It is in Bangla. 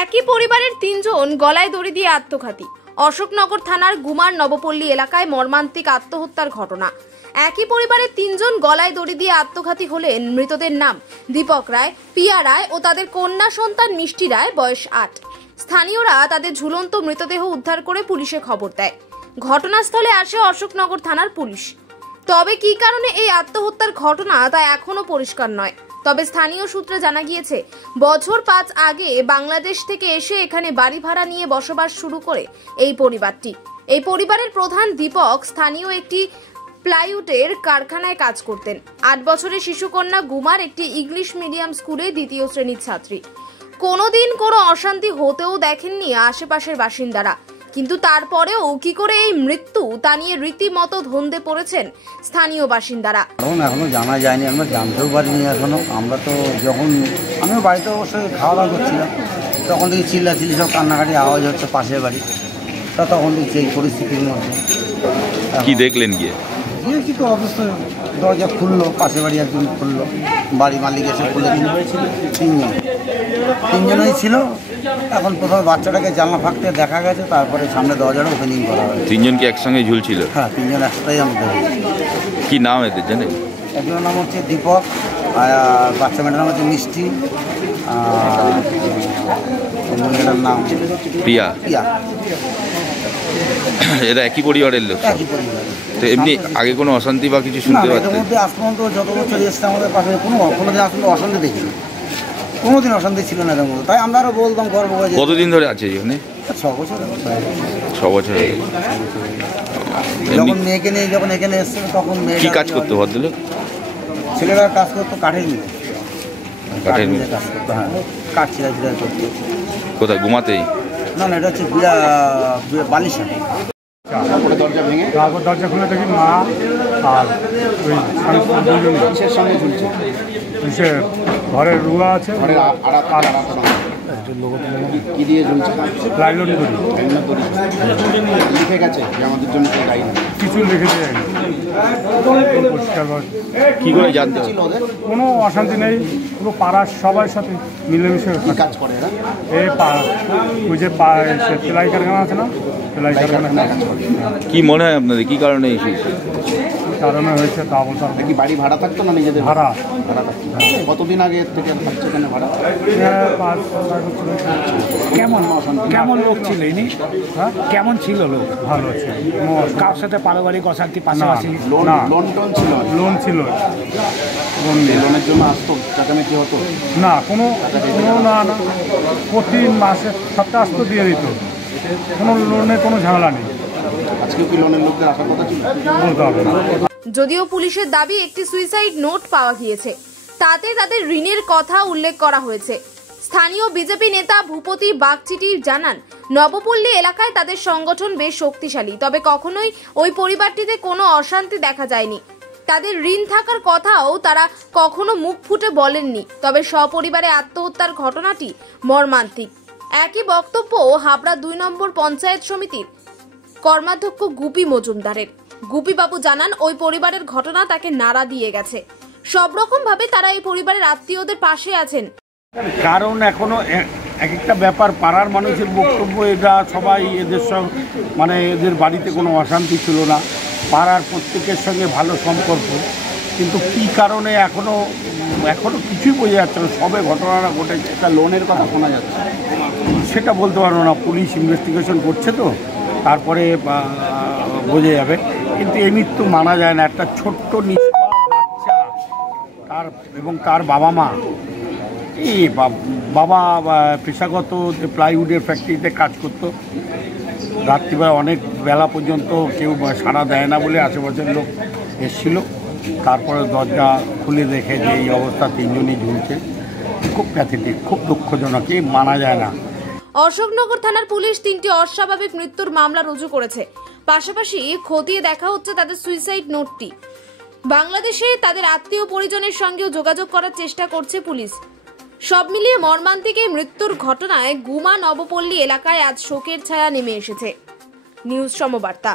একই পরিবারের তিনজন গলায় দড়ি দিয়ে আত্মঘাতী। অশোকনগর থানার গুমার নবপল্লী এলাকায় মর্মান্তিক আত্মহত্যার ঘটনা। একই পরিবারের তিনজন গলায় দড়ি দিয়ে আত্মঘাতী হলেন। মৃতদের নাম দীপক রায়, পিয়া রায় ও তাদের কন্যা সন্তান মিষ্টি রায়, বয়স 8। স্থানীয়রা তাদের ঝুলন্ত মৃতদেহ উদ্ধার করে পুলিশে খবর দেয়। ঘটনাস্থলে আসে অশোকনগর থানার পুলিশ। তবে কি কারণে এই আত্মহত্যার ঘটনা তা এখনো পরিষ্কার নয়। তবে স্থানীয় সূত্রে জানা গিয়েছে, বছর 5 আগে বাংলাদেশ থেকে এসে এখানে বাড়ি ভাড়া নিয়ে বসবাস শুরু করে এই পরিবারটি। এই পরিবারের প্রধান দীপক স্থানীয় একটি প্লাইউডের কারখানায় কাজ করতেন। 8 বছরের শিশুকন্যা গুমার একটি ইংলিশ মিডিয়াম স্কুলে 2য় শ্রেণীর ছাত্রী। কোনোদিন কোনো অশান্তি হতেও দেখেননি আশেপাশের বাসিন্দারা। কিন্তু তারপরেও কি করে এই মৃত্যু তা নিয়ে রীতিমতো ধন্দে পড়েছেন স্থানীয় বাসিন্দারা। এখনো জানা যায়নি, আমরা জানতেও পারিনি এখনো। আমরা তো যখন আমিও বাড়িতে অবশ্যই খাওয়া দাওয়া করছিলাম, তখন থেকে চিল্লাচিল্লি সব কান্নাকাটি আওয়াজ হচ্ছে পাশের বাড়ি। তা তখন দেখছি এই পরিস্থিতির মধ্যে। কি দেখলেন গিয়ে? কি তো অবস্থা, দরজা খুললো, পাশের বাড়ি একজন খুললো, বাড়ি মালিক এসে খুলে তিনজনই ছিল। এখন প্রথমে বাচ্চাটাকে জানলা ফাঁকতে দেখা গেছে, তারপরে সামনে দরজাটা ওপেনিং করা হয়েছে। তিনজন কি একসঙ্গে ঝুলছিল? হ্যাঁ, তিনজন একসাথেই আমাদের। কি নাম এদের জানেন? একজনের নাম হচ্ছে দীপক, আর বাচ্চা মেয়েটার নাম হচ্ছে মিষ্টি, মেয়েটার নাম প্রিয়া। প্রিয়া। এরা একই পরিবারের লোক? একই পরিবার। তো এমনি আগে কোনো অশান্তি বা কিছু শুনতে পারতেন? এর মধ্যে আজ পর্যন্ত যত বছর এসছে আমাদের পাশে কোনোদিন আসলে অশান্তি দেখিনি, কোনোদিন অশান্তি ছিল না এর মধ্যে। তাই আমরা আরও বলতাম গর্ব করে। কতদিন ধরে আছে এখানে? 6 বছর। 6 বছর। যখন মেয়েকে নিয়ে যখন এখানে এসেছিল তখন কি কাজ করতো ভদ্রলোক? ছেলেরা কাজ করতো কাঠের মিলে। কাঠের মিলে কাজ করতো, হ্যাঁ, কাঠ ছিঁড়াই করতো। কোথায়? ঘুমাতেই? না, এটা হচ্ছে বালিশা। দরজা ভেঙে তারপর দরজা খুলে দেখি মা আর ওই দুজনের সঙ্গে ঝুলছে। সে ঘরের রুয়া আছে, কি দিয়ে ঝুলছে? লাইলন দড়ি। লিখে গেছে যে আমাদের জন্য কিছু লিখে দেয়। পরিষ্কার কি করে জানতে? কোনো অশান্তি নেই, পুরো পাড়ার সবার সাথে মিলেমিশে কাজ করে। এই ওই যে সেলাই কারখানা আছে না, সেলাই কারখানা কাজ করে। কি মনে হয় আপনাদের কি কারণে এই কারণে হয়েছে তা বলতে হবে। কি বাড়ি ভাড়া থাকতো না নিজেদের? ভাড়া থাকতো। কতদিন আগে থেকে থাকছে এখানে ভাড়া? 5-6 বছর। কেমন লোক ছিল ইনি? কেমন ছিল লোক? ভালো ছিল, কার সাথে পারিবারিক অশান্তি পাশাপাশি? লোন ছিল? লোন ছিল। লোনের জন্য আসতো, চাকামেচি হতো না? কোনো না, প্রতি মাসে সপ্তাহে আসতো, দিয়ে দিত। কোনো লোনের কোনো ঝামেলা নেই। আজকে কি লোনের লোকদের আসার কথা ছিল? বলতে হবে না। যদিও পুলিশের দাবি একটি সুইসাইড নোট পাওয়া গিয়েছে, তাতে তাদের ঋণের কথা উল্লেখ করা হয়েছে। স্থানীয় বিজেপি নেতা ভূপতি বাগচিটি জানান, নবপল্লী এলাকায় তাদের সংগঠন বেশ শক্তিশালী, তবে কখনোই ওই পরিবারটিতে কোনো অশান্তি দেখা যায়নি। তাদের ঋণ থাকার কথাও তারা কখনো মুখ ফুটে বলেননি। তবে সপরিবারে আত্মহত্যার ঘটনাটি মর্মান্তিক। একই বক্তব্য হাবড়া 2 নম্বর পঞ্চায়েত সমিতির কর্মাধ্যক্ষ গুপি মজুমদারের। গুপি বাবু জানান, ওই পরিবারের ঘটনা তাকে নাড়া দিয়ে গেছে। সব রকম ভাবে তারা এই পরিবারের আত্মীয়দের পাশে আছেন। কারণ এখনো এক একটা ব্যাপার, পাড়ার মানুষের বক্তব্য এটা সবাই এদের সঙ্গে মানে এদের বাড়িতে কোনো অশান্তি ছিল না, পাড়ার প্রত্যেকের সঙ্গে ভালো সম্পর্ক। কিন্তু কী কারণে এখনো কিছুই বোঝা যাচ্ছে না। সবে ঘটনাটা ঘটেছে। একটা লোনের কথা শোনা যাচ্ছে, সেটা বলতে পারবো না, পুলিশ ইনভেস্টিগেশন করছে তো, তারপরে বোঝা যাবে। কিন্তু এই মৃত্যু মানা যায় না। একটা ছোট্ট নিষ্পাপ বাচ্চা এবং তার বাবা মা, এই বাবা পেশাগত প্লাইউডের ফ্যাক্টরিতে কাজ করতো। রাত্রিবেলা অনেক বেলা পর্যন্ত কেউ সাড়া দেয় না বলে আশেপাশের লোক এসেছিল। তারপরে দরজা খুলে দেখে যে এই অবস্থা, তিনজনই ঝুলছে। খুব প্যাথেটিক, খুব দুঃখজনক, মানা যায় না। অশোকনগর থানার পুলিশ 3টি অস্বাভাবিক মৃত্যুর মামলা রুজু করেছে। পাশাপাশি খতিয়ে দেখা হচ্ছে তাদের সুইসাইড নোটটি। বাংলাদেশে তাদের আত্মীয় পরিজনের সঙ্গেও যোগাযোগ করার চেষ্টা করছে পুলিশ। সব মিলিয়ে মর্মান্তিক এই মৃত্যুর ঘটনায় গুমা নবপল্লী এলাকায় আজ শোকের ছায়া নেমে এসেছে। নিউজ সমবার্তা।